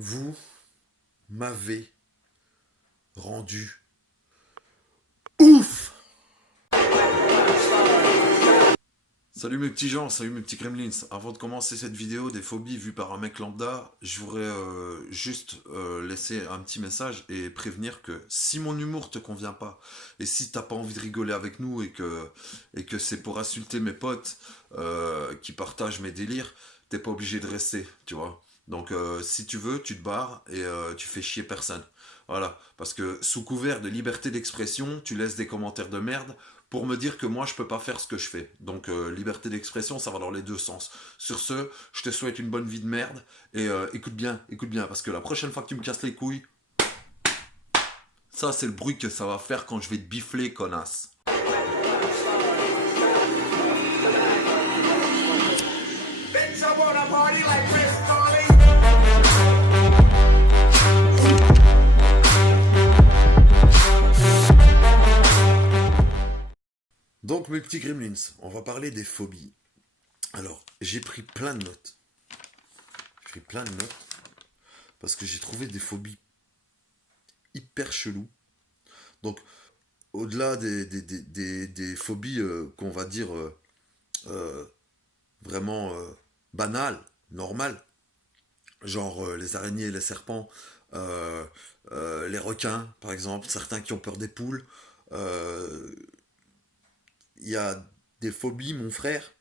Vous m'avez rendu ouf. Salut mes petits gens, salut mes petits gremlins. Avant de commencer cette vidéo des phobies vues par un mec lambda, je voudrais juste laisser un petit message et prévenir que si mon humour te convient pas et si t'as pas envie de rigoler avec nous et que c'est pour insulter mes potes qui partagent mes délires, t'es pas obligé de rester, tu vois. Donc si tu veux, tu te barres et tu fais chier personne. Voilà, parce que sous couvert de liberté d'expression, tu laisses des commentaires de merde pour me dire que moi je peux pas faire ce que je fais. Donc liberté d'expression, ça va dans les deux sens. Sur ce, je te souhaite une bonne vie de merde et écoute bien, parce que la prochaine fois que tu me casses les couilles, ça c'est le bruit que ça va faire quand je vais te bifler, connasse. Bitch, I wanna party like Chris Farley. Donc mes petits gremlins, on va parler des phobies. Alors, j'ai pris plein de notes. J'ai pris plein de notes parce que j'ai trouvé des phobies hyper cheloues. Donc, au-delà des phobies qu'on va dire euh, vraiment banales, normales, genre les araignées et les serpents, euh, les requins par exemple, certains qui ont peur des poules. Euh, Il y a des phobies, mon frère.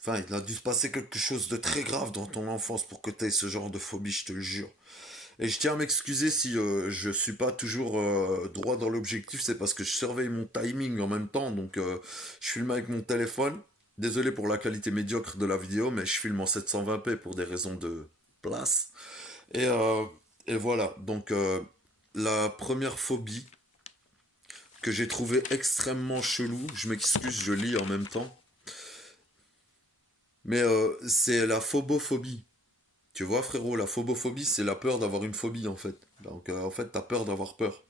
Enfin, il a dû se passer quelque chose de très grave dans ton enfance pour que tu aies ce genre de phobie, je te le jure. Et je tiens à m'excuser si je suis pas toujours droit dans l'objectif, c'est parce que je surveille mon timing en même temps, donc je filme avec mon téléphone. Désolé pour la qualité médiocre de la vidéo, mais je filme en 720p pour des raisons de place. Et, euh, et voilà, donc la première phobie que j'ai trouvée extrêmement chelou, je m'excuse, je lis en même temps, mais c'est la phobophobie. Tu vois, frérot, la phobophobie, c'est la peur d'avoir une phobie, en fait. Donc, en fait, t'as peur d'avoir peur.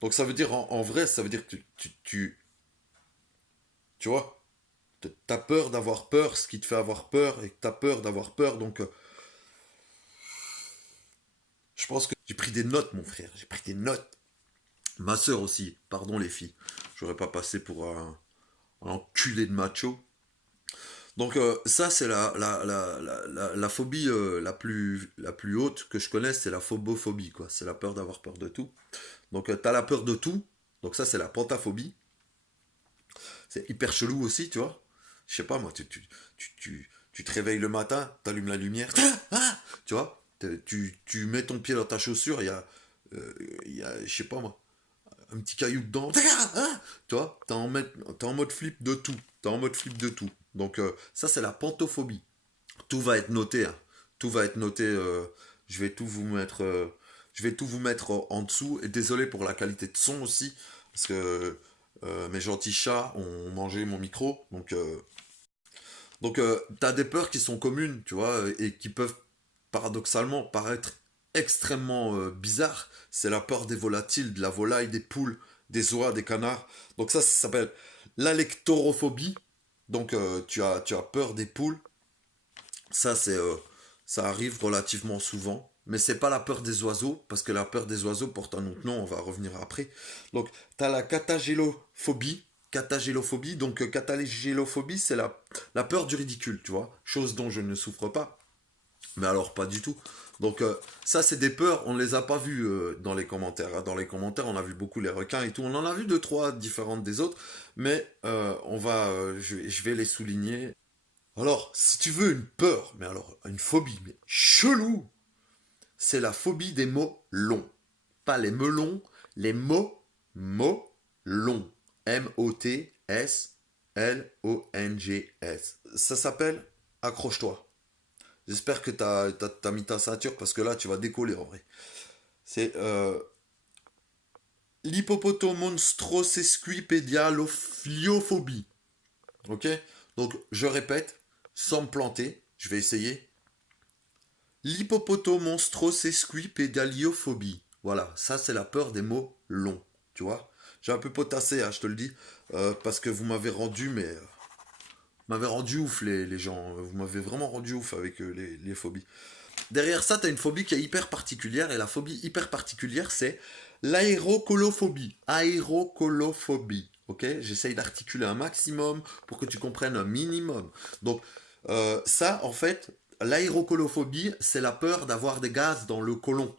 Donc, ça veut dire, en vrai, ça veut dire que tu vois, t'as peur d'avoir peur, ce qui te fait avoir peur, et que t'as peur d'avoir peur. Donc, je pense que j'ai pris des notes, mon frère. J'ai pris des notes. Ma sœur aussi. Pardon, les filles. J'aurais pas passé pour un enculé de macho. Donc ça c'est la phobie la plus haute que je connaisse, c'est la phobophobie, quoi. C'est la peur d'avoir peur de tout. Donc t'as la peur de tout, donc ça c'est la pantaphobie. C'est hyper chelou aussi, tu vois. Je sais pas moi, tu te réveilles le matin, t'allumes la lumière, tu vois. Tu mets ton pied dans ta chaussure, euh, je sais pas moi, un petit caillou dedans, tu vois. T'es en mode flip de tout, t'es en mode flip de tout. Donc ça c'est la pantophobie. Tout va être noté, hein. Tout va être noté. Je vais tout vous mettre. Je vais tout vous mettre en dessous. Et désolé pour la qualité de son aussi, parce que mes gentils chats ont mangé mon micro. Donc t'as des peurs qui sont communes, tu vois, et qui peuvent paradoxalement paraître extrêmement bizarres. C'est la peur des volatiles, de la volaille, des poules, des oies, des canards. Donc ça s'appelle l'alectorophobie. Donc tu as peur des poules. Ça, ça arrive relativement souvent. Mais c'est pas la peur des oiseaux, parce que la peur des oiseaux porte un autre nom, on va revenir après. Donc, tu as la catagélophobie. Catagélophobie, donc catagélophobie, c'est la peur du ridicule, tu vois. Chose dont je ne souffre pas. Mais alors, pas du tout. Donc, ça, c'est des peurs, on ne les a pas vues dans les commentaires, hein. Dans les commentaires, on a vu beaucoup les requins et tout. On en a vu deux, trois différentes des autres. Mais je vais les souligner. Alors, si tu veux une peur, mais alors une phobie, mais chelou, c'est la phobie des mots longs. Pas les melons, les mots longs. MotsLongs. Ça s'appelle accroche-toi. J'espère que t'as mis ta ceinture parce que là, tu vas décoller en vrai. C'est l'hippopotomonstrosesquipédialophobie. Ok. Donc, je répète, sans me planter, je vais essayer. L'hippopotomonstrosesquipédaliophobie. Voilà, ça c'est la peur des mots longs, tu vois. J'ai un peu potassé, hein, je te le dis, parce que vous m'avez rendu, mais m'avez rendu ouf les gens. Vous m'avez vraiment rendu ouf avec les phobies. Derrière ça, tu as une phobie qui est hyper particulière. Et la phobie hyper particulière, c'est l'aérocolophobie. Aérocolophobie. Ok. J'essaye d'articuler un maximum pour que tu comprennes un minimum. Donc, ça, en fait, l'aérocolophobie, c'est la peur d'avoir des gaz dans le côlon.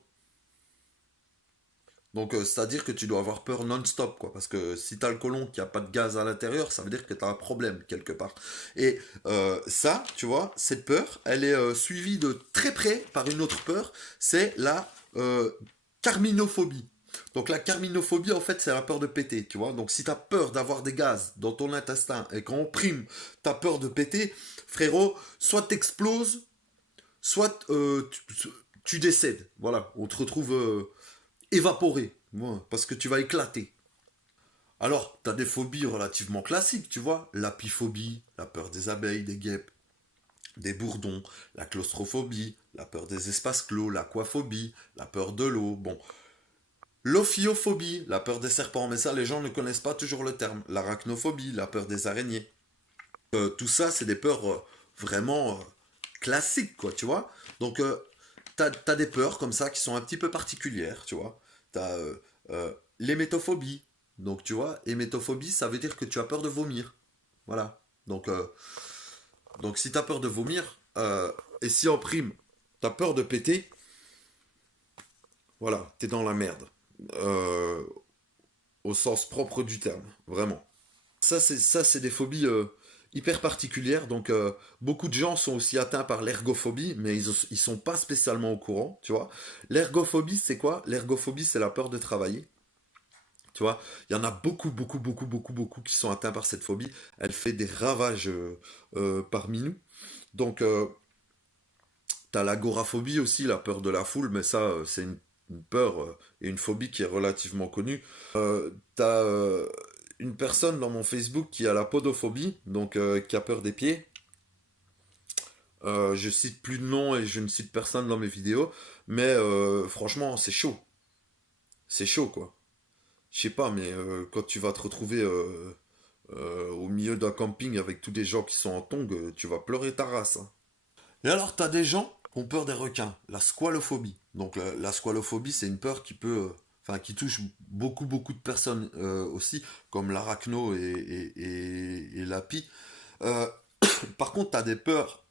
Donc, c'est-à-dire que tu dois avoir peur non-stop, quoi. Parce que si tu as le côlon qui a pas de gaz à l'intérieur, ça veut dire que tu as un problème quelque part. Et ça, tu vois, cette peur, elle est suivie de très près par une autre peur, c'est la carminophobie. Donc la carminophobie, en fait, c'est la peur de péter, tu vois. Donc si tu as peur d'avoir des gaz dans ton intestin et qu'on prime, tu as peur de péter, frérot, soit t'exploses, soit tu décèdes. Voilà, on te retrouve évaporé, ouais, parce que tu vas éclater. Alors, tu as des phobies relativement classiques, tu vois. L'apiphobie, la peur des abeilles, des guêpes, des bourdons, la claustrophobie, la peur des espaces clos, l'aquaphobie, la peur de l'eau. Bon, l'ophiophobie, la peur des serpents, mais ça, les gens ne connaissent pas toujours le terme. L'arachnophobie, la peur des araignées. Tout ça, c'est des peurs vraiment classiques, quoi, tu vois. Donc, t'as des peurs comme ça qui sont un petit peu particulières, tu vois. T'as l'hémétophobie. Donc, tu vois, hémétophobie, ça veut dire que tu as peur de vomir. Voilà. Donc si t'as peur de vomir, et si en prime, t'as peur de péter, voilà, t'es dans la merde. Euh, Au sens propre du terme, vraiment. Ça, c'est des phobies hyper particulières. Donc, beaucoup de gens sont aussi atteints par l'ergophobie, mais ils sont pas spécialement au courant, tu vois. L'ergophobie, c'est quoi? L'ergophobie, c'est la peur de travailler. Tu vois, il y en a beaucoup, beaucoup, beaucoup, beaucoup, beaucoup qui sont atteints par cette phobie. Elle fait des ravages parmi nous. Donc, t'as l'agoraphobie aussi, la peur de la foule, mais ça, c'est une peur et une phobie qui est relativement connue. T'as une personne dans mon Facebook qui a la podophobie, donc qui a peur des pieds. Je cite plus de noms et je ne cite personne dans mes vidéos, mais franchement, c'est chaud. C'est chaud, quoi. Je sais pas, mais quand tu vas te retrouver au milieu d'un camping avec tous des gens qui sont en tongs, tu vas pleurer ta race, hein. Et alors, t'as des gens qui ont peur des requins, la squalophobie. Donc, la squalophobie, c'est une peur qui peut, enfin, qui touche beaucoup, beaucoup de personnes aussi, comme l'arachno et l'api. Euh, Par contre, t'as des peurs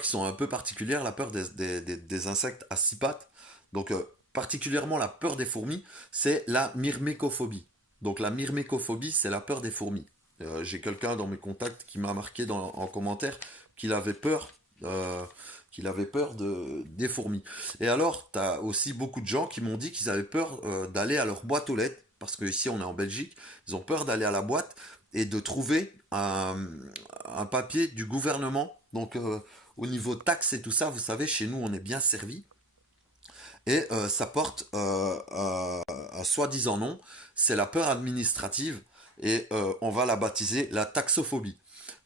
qui sont un peu particulières, la peur des insectes à six pattes. Donc, particulièrement la peur des fourmis, c'est la myrmécophobie. Donc, la myrmécophobie, c'est la peur des fourmis. J'ai quelqu'un dans mes contacts qui m'a marqué en commentaire qu'il avait peur, euh, des fourmis. Et alors, tu as aussi beaucoup de gens qui m'ont dit qu'ils avaient peur d'aller à leur boîte aux lettres, parce que ici on est en Belgique, ils ont peur d'aller à la boîte et de trouver un papier du gouvernement. Donc, au niveau taxes et tout ça, vous savez, chez nous, on est bien servi. Et ça porte un soi-disant nom, c'est la peur administrative, et on va la baptiser la taxophobie.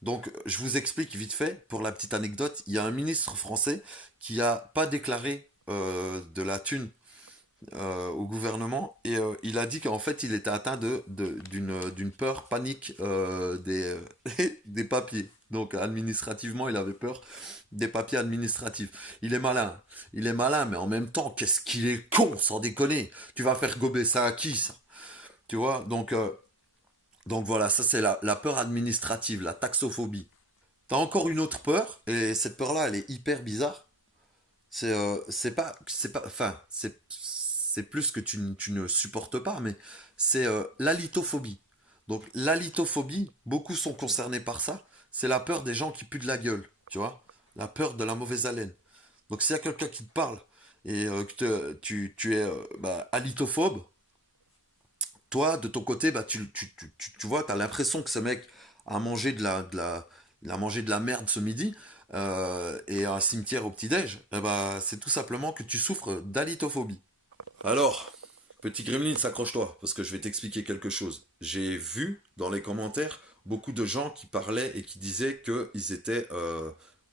Donc, je vous explique vite fait, pour la petite anecdote, il y a un ministre français qui n'a pas déclaré de la thune au gouvernement, et il a dit qu'en fait il était atteint d'une peur panique des papiers. Donc administrativement il avait peur des papiers administratifs. Il est malin, mais en même temps qu'est-ce qu'il est con, sans déconner. Tu vas faire gober ça à qui, ça? Tu vois, donc voilà, ça c'est la peur administrative, la taxophobie. T'as encore une autre peur, et cette peur-là elle est hyper bizarre. Enfin, c'est plus que tu ne supportes pas, mais c'est l'alitophobie. Donc l'alitophobie, beaucoup sont concernés par ça. C'est la peur des gens qui puent de la gueule, tu vois, la peur de la mauvaise haleine. Donc s'il y a quelqu'un qui te parle et que tu es alitophobe, toi de ton côté, bah tu vois, t'as l'impression que ce mec a mangé il a mangé de la merde ce midi et un cimetière au petit-déj, eh ben, c'est tout simplement que tu souffres d'alitophobie. Alors, petit gremlin, s'accroche-toi, parce que je vais t'expliquer quelque chose. J'ai vu dans les commentaires beaucoup de gens qui parlaient et qui disaient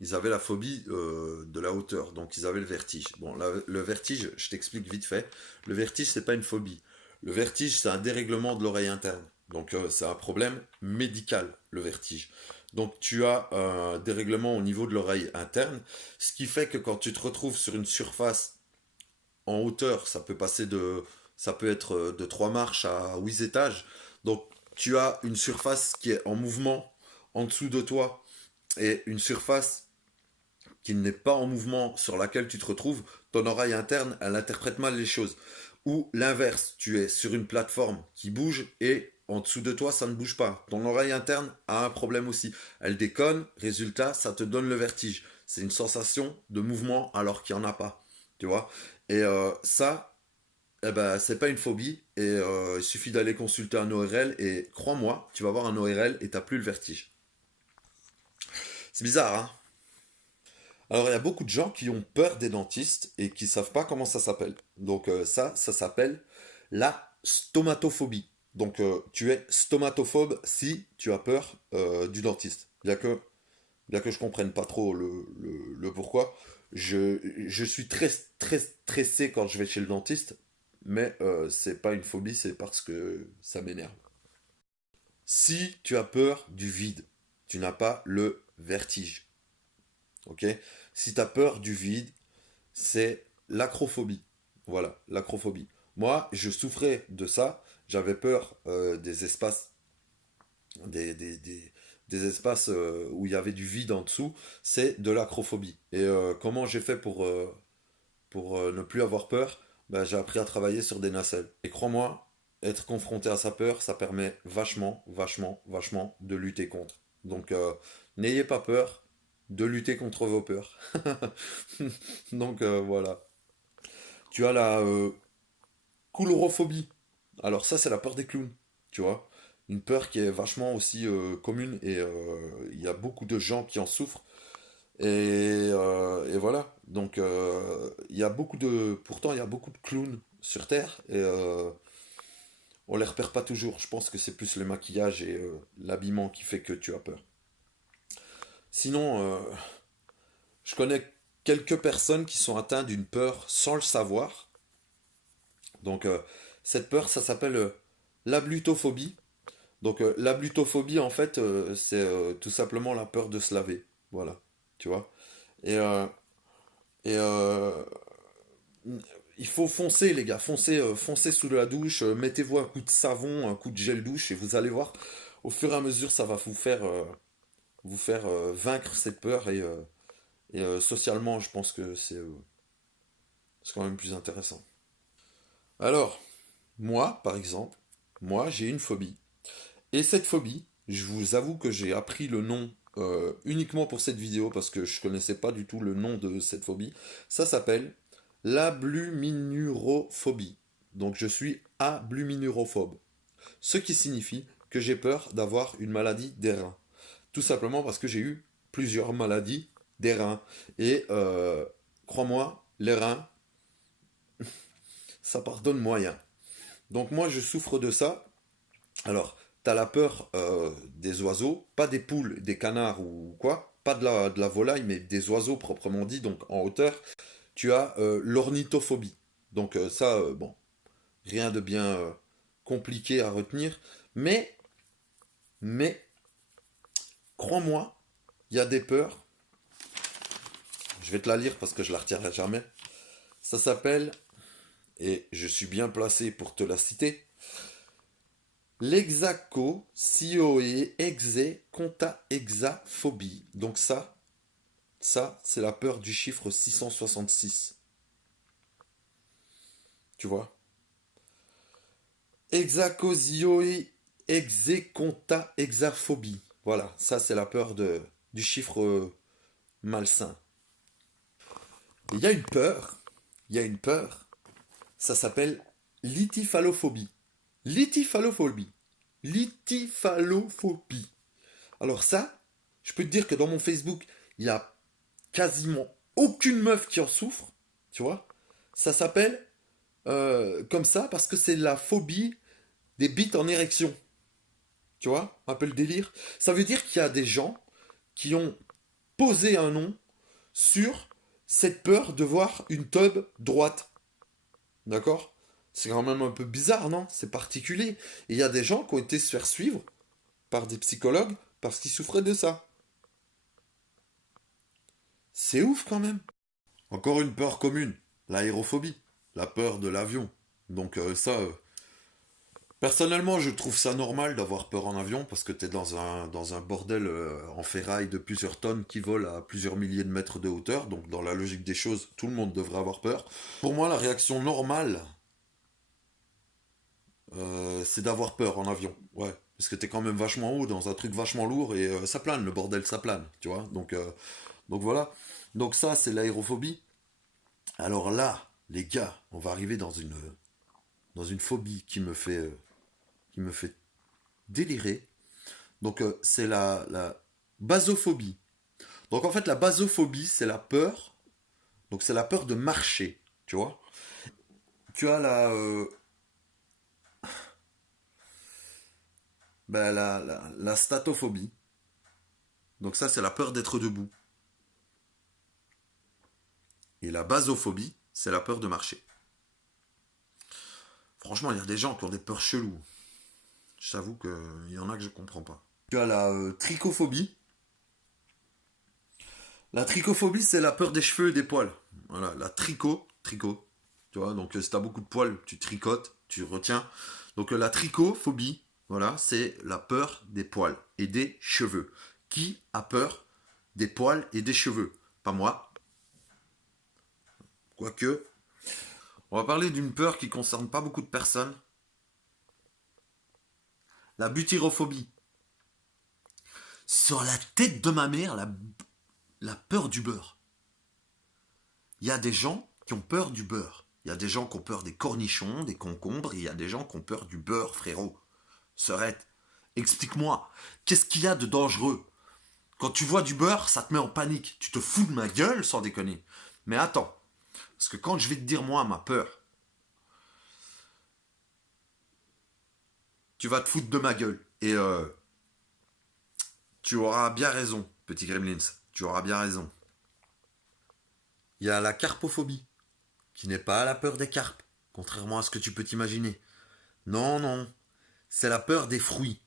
ils avaient la phobie de la hauteur, donc ils avaient le vertige. Bon, le vertige, je t'explique vite fait. Le vertige, c'est pas une phobie. Le vertige, c'est un dérèglement de l'oreille interne. Donc c'est un problème médical, le vertige. Donc tu as un dérèglement au niveau de l'oreille interne, ce qui fait que quand tu te retrouves sur une surface en hauteur, ça peut être de 3 marches à 8 étages. Donc tu as une surface qui est en mouvement en dessous de toi et une surface qui n'est pas en mouvement sur laquelle tu te retrouves, ton oreille interne, elle interprète mal les choses. Ou l'inverse, tu es sur une plateforme qui bouge et en dessous de toi, ça ne bouge pas. Ton oreille interne a un problème aussi. Elle déconne, résultat, ça te donne le vertige. C'est une sensation de mouvement alors qu'il n'y en a pas. Tu vois. Et ça, eh ben, c'est pas une phobie. Et il suffit d'aller consulter un ORL et crois-moi, tu vas voir un ORL et t'as plus le vertige. C'est bizarre, hein. Alors, il y a beaucoup de gens qui ont peur des dentistes et qui savent pas comment ça s'appelle. Donc, ça s'appelle la stomatophobie. Donc, tu es stomatophobe si tu as peur du dentiste. Bien que je comprenne pas trop le pourquoi. Je suis très stressé quand je vais chez le dentiste, mais c'est pas une phobie, c'est parce que ça m'énerve. Si tu as peur du vide, tu n'as pas le vertige. Ok? Si tu as peur du vide, c'est l'acrophobie. Voilà, l'acrophobie. Moi, je souffrais de ça. J'avais peur des espaces, des espaces où il y avait du vide en dessous. C'est de l'acrophobie. Et comment j'ai fait pour ne plus avoir peur? Ben, j'ai appris à travailler sur des nacelles. Et crois-moi, être confronté à sa peur, ça permet vachement de lutter contre. Donc, n'ayez pas peur de lutter contre vos peurs. Donc, voilà. Tu as la coulrophobie. Alors ça, c'est la peur des clowns, tu vois. Une peur qui est vachement aussi commune et il y a beaucoup de gens qui en souffrent. Et voilà. Donc il y a pourtant il y a beaucoup de clowns sur Terre et on les repère pas toujours. Je pense que c'est plus le maquillage et l'habillement qui fait que tu as peur. Sinon, je connais quelques personnes qui sont atteintes d'une peur sans le savoir. Donc cette peur, ça s'appelle l'ablutophobie. Donc l'ablutophobie, en fait, c'est tout simplement la peur de se laver. Voilà, tu vois. Et, euh, et il faut foncer, les gars, foncez sous la douche, mettez-vous un coup de savon, un coup de gel douche, et vous allez voir, au fur et à mesure, ça va vous faire vaincre cette peur. Et socialement, je pense que c'est quand même plus intéressant. Alors, moi, par exemple, moi, j'ai une phobie. Et cette phobie, je vous avoue que j'ai appris le nom uniquement pour cette vidéo parce que je connaissais pas du tout le nom de cette phobie. Ça s'appelle l'abluminurophobie. Donc je suis ablumineurophobe. Ce qui signifie que j'ai peur d'avoir une maladie des reins. Tout simplement parce que j'ai eu plusieurs maladies des reins. Et crois-moi, les reins, ça pardonne moyen. Donc moi je souffre de ça. Alors, t'as la peur des oiseaux, pas des poules, des canards ou quoi, pas de la volaille, mais des oiseaux proprement dit, donc en hauteur. Tu as l'ornithophobie. Donc ça, bon, rien de bien compliqué à retenir. Mais, mais, crois-moi, il y a des peurs. Je vais te la lire parce que je la retirerai jamais. Ça s'appelle, et je suis bien placé pour te la citer, l'exaco-sioe-exe-conta-exaphobie. Donc ça, c'est la peur du chiffre 666. Tu vois? Exacosioe-exe-conta-exaphobie. Voilà, ça c'est la peur du chiffre malsain. Il y a une peur, il y a une peur, ça s'appelle lithifalophobie. Lithifalophobie. Lithifalophobie. Alors ça, je peux te dire que dans mon Facebook, il y a quasiment aucune meuf qui en souffre, tu vois. Ça s'appelle comme ça parce que c'est la phobie des bites en érection. Tu vois, un peu le délire. Ça veut dire qu'il y a des gens qui ont posé un nom sur cette peur de voir une teub droite. D'accord? C'est quand même un peu bizarre, non? C'est particulier. Et il y a des gens qui ont été se faire suivre par des psychologues parce qu'ils souffraient de ça. C'est ouf quand même. Encore une peur commune, l'aérophobie, la peur de l'avion. Donc personnellement, je trouve ça normal d'avoir peur en avion parce que t'es dans un bordel en ferraille de plusieurs tonnes qui vole à plusieurs milliers de mètres de hauteur. Donc dans la logique des choses, tout le monde devrait avoir peur. Pour moi, la réaction normale, c'est d'avoir peur en avion. Ouais. Parce que t'es quand même vachement haut dans un truc vachement lourd et ça plane, le bordel ça plane, tu vois. Donc voilà. Donc ça, c'est l'aérophobie. Alors là, les gars, on va arriver dans une phobie qui me fait délirer. Donc c'est la basophobie. Donc en fait, la basophobie, c'est la peur. Donc c'est la peur de marcher, tu vois. Tu as la statophobie. Donc ça, c'est la peur d'être debout. Et la basophobie, c'est la peur de marcher. Franchement, il y a des gens qui ont des peurs cheloues. J'avoue qu'il y en a que je comprends pas. Tu as la trichophobie. La trichophobie, c'est la peur des cheveux et des poils. Voilà, la tricot. Tu vois, donc si t'as beaucoup de poils, tu tricotes, tu retiens. Donc la trichophobie, voilà, c'est la peur des poils et des cheveux. Qui a peur des poils et des cheveux? Pas moi. Quoique, on va parler d'une peur qui concerne pas beaucoup de personnes. La butyrophobie. Sur la tête de ma mère, la peur du beurre. Il y a des gens qui ont peur du beurre. Il y a des gens qui ont peur des cornichons, des concombres, et il y a des gens qui ont peur du beurre, frérot. Serette, explique-moi, qu'est-ce qu'il y a de dangereux? Quand tu vois du beurre, ça te met en panique. Tu te fous de ma gueule, sans déconner. Mais attends, parce que quand je vais te dire, moi, ma peur, tu vas te foutre de ma gueule. Et tu auras bien raison, petit Gremlins. Tu auras bien raison. Il y a la carpophobie, qui n'est pas la peur des carpes, contrairement à ce que tu peux t'imaginer. Non, non, c'est la peur des fruits.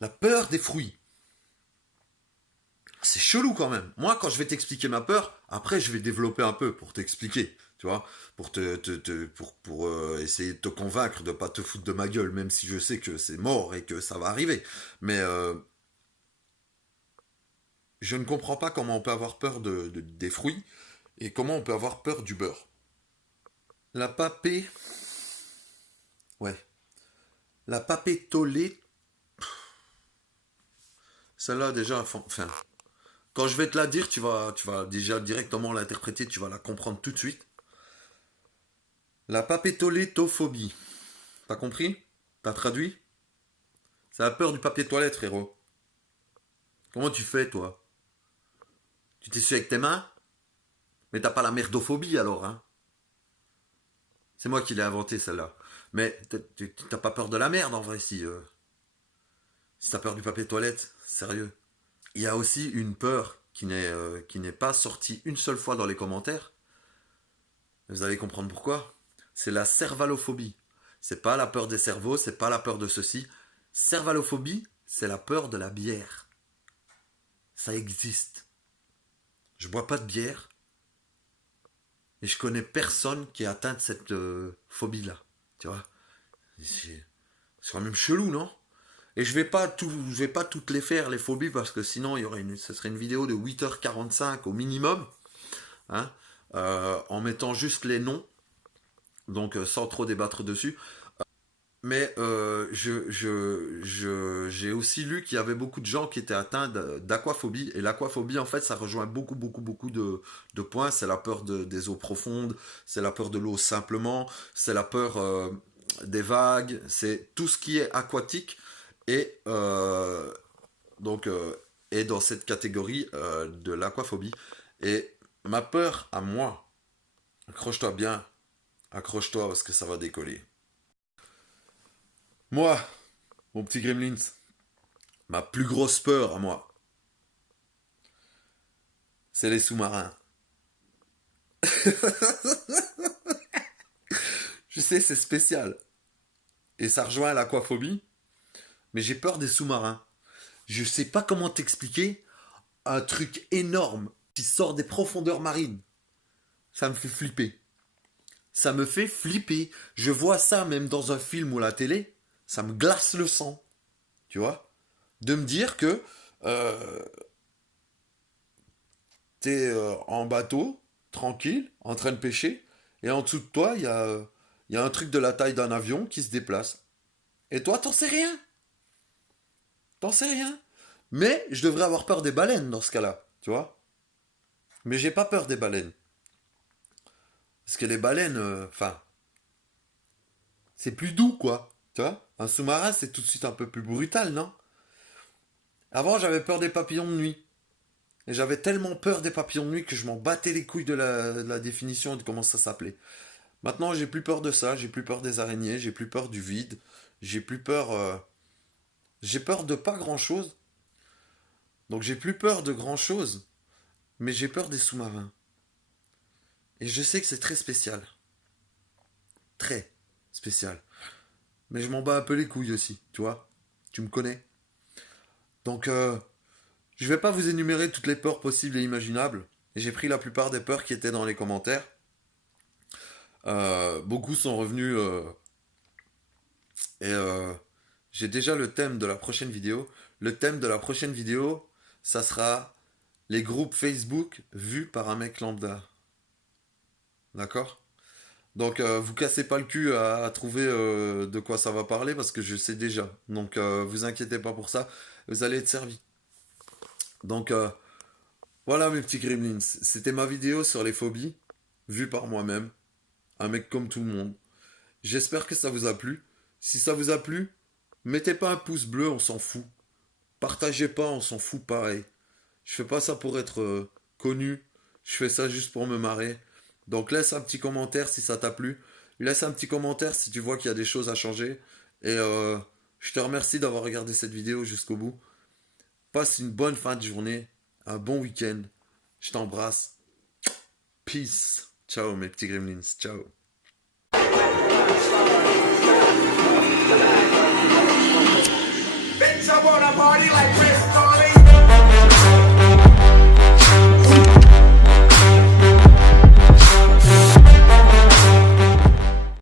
La peur des fruits. C'est chelou quand même. Moi, quand je vais t'expliquer ma peur, après, je vais développer un peu pour t'expliquer, tu vois, pour essayer de te convaincre de pas te foutre de ma gueule, même si je sais que c'est mort et que ça va arriver. Mais je ne comprends pas comment on peut avoir peur des fruits et comment on peut avoir peur du beurre. La papé... Ouais. La papétolée... Celle-là, déjà, enfin... Quand je vais te la dire, tu vas déjà directement l'interpréter, tu vas la comprendre tout de suite. La papétolétophobie. T'as compris? T'as traduit? C'est la peur du papier toilette, frérot. Comment tu fais, toi? Tu t'essuies avec tes mains? Mais t'as pas la merdophobie, alors, hein? C'est moi qui l'ai inventé, celle-là. Mais t'as pas peur de la merde, en vrai, si t'as peur du papier toilette, sérieux. Il y a aussi une peur qui n'est pas sortie une seule fois dans les commentaires. Vous allez comprendre pourquoi. C'est la cervalophobie. C'est pas la peur des cerveaux, c'est pas la peur de ceci. Cervalophobie, c'est la peur de la bière. Ça existe. Je bois pas de bière et je connais personne qui est atteint de cette phobie-là. Tu vois, c'est quand même chelou, non? Et je vais pas toutes les faire, les phobies, parce que sinon, ce serait une vidéo de 8h45 au minimum, hein, en mettant juste les noms, donc sans trop débattre dessus. Mais j'ai aussi lu qu'il y avait beaucoup de gens qui étaient atteints d'aquaphobie. Et l'aquaphobie, en fait, ça rejoint beaucoup de points. C'est la peur des eaux profondes, c'est la peur de l'eau simplement, c'est la peur des vagues, c'est tout ce qui est aquatique. Et donc, est dans cette catégorie de l'aquaphobie. Et ma peur à moi, accroche-toi bien, accroche-toi parce que ça va décoller. Moi, mon petit Gremlins, ma plus grosse peur à moi, c'est les sous-marins. Je sais, c'est spécial. Et ça rejoint l'aquaphobie. Mais j'ai peur des sous-marins. Je sais pas comment t'expliquer un truc énorme qui sort des profondeurs marines. Ça me fait flipper. Ça me fait flipper. Je vois ça même dans un film ou la télé. Ça me glace le sang. Tu vois? De me dire que t'es en bateau, tranquille, en train de pêcher, et en dessous de toi, il y a un truc de la taille d'un avion qui se déplace. Et toi, t'en sais rien. T'en sais rien. Mais je devrais avoir peur des baleines dans ce cas-là, tu vois. Mais j'ai pas peur des baleines. Parce que les baleines, enfin, c'est plus doux, quoi. Tu vois? Un sous-marin, c'est tout de suite un peu plus brutal, non? Avant, j'avais peur des papillons de nuit. Et j'avais tellement peur des papillons de nuit que je m'en battais les couilles de la définition et de comment ça s'appelait. Maintenant, j'ai plus peur de ça, j'ai plus peur des araignées, j'ai plus peur du vide, j'ai plus peur. J'ai peur de pas grand chose. Donc j'ai plus peur de grand chose, mais j'ai peur des sous-marins. Et je sais que c'est très spécial. Très spécial. Mais je m'en bats un peu les couilles aussi, tu vois. Tu me connais. Donc, je vais pas vous énumérer toutes les peurs possibles et imaginables. Et j'ai pris la plupart des peurs qui étaient dans les commentaires. Beaucoup sont revenus et j'ai déjà le thème de la prochaine vidéo. Le thème de la prochaine vidéo, ça sera les groupes Facebook vus par un mec lambda. D'accord? Donc vous cassez pas le cul à trouver de quoi ça va parler parce que je sais déjà. Donc vous inquiétez pas pour ça, vous allez être servi. Donc voilà mes petits gremlins, c'était ma vidéo sur les phobies, vue par moi-même, un mec comme tout le monde. J'espère que ça vous a plu. Si ça vous a plu, mettez pas un pouce bleu, on s'en fout. Partagez pas, on s'en fout pareil. Je fais pas ça pour être connu, je fais ça juste pour me marrer. Donc laisse un petit commentaire si ça t'a plu. Laisse un petit commentaire si tu vois qu'il y a des choses à changer. Et je te remercie d'avoir regardé cette vidéo jusqu'au bout. Passe une bonne fin de journée, un bon week-end. Je t'embrasse. Peace. Ciao mes petits gremlins. Ciao. Bitch, I wanna party like Chris Farley.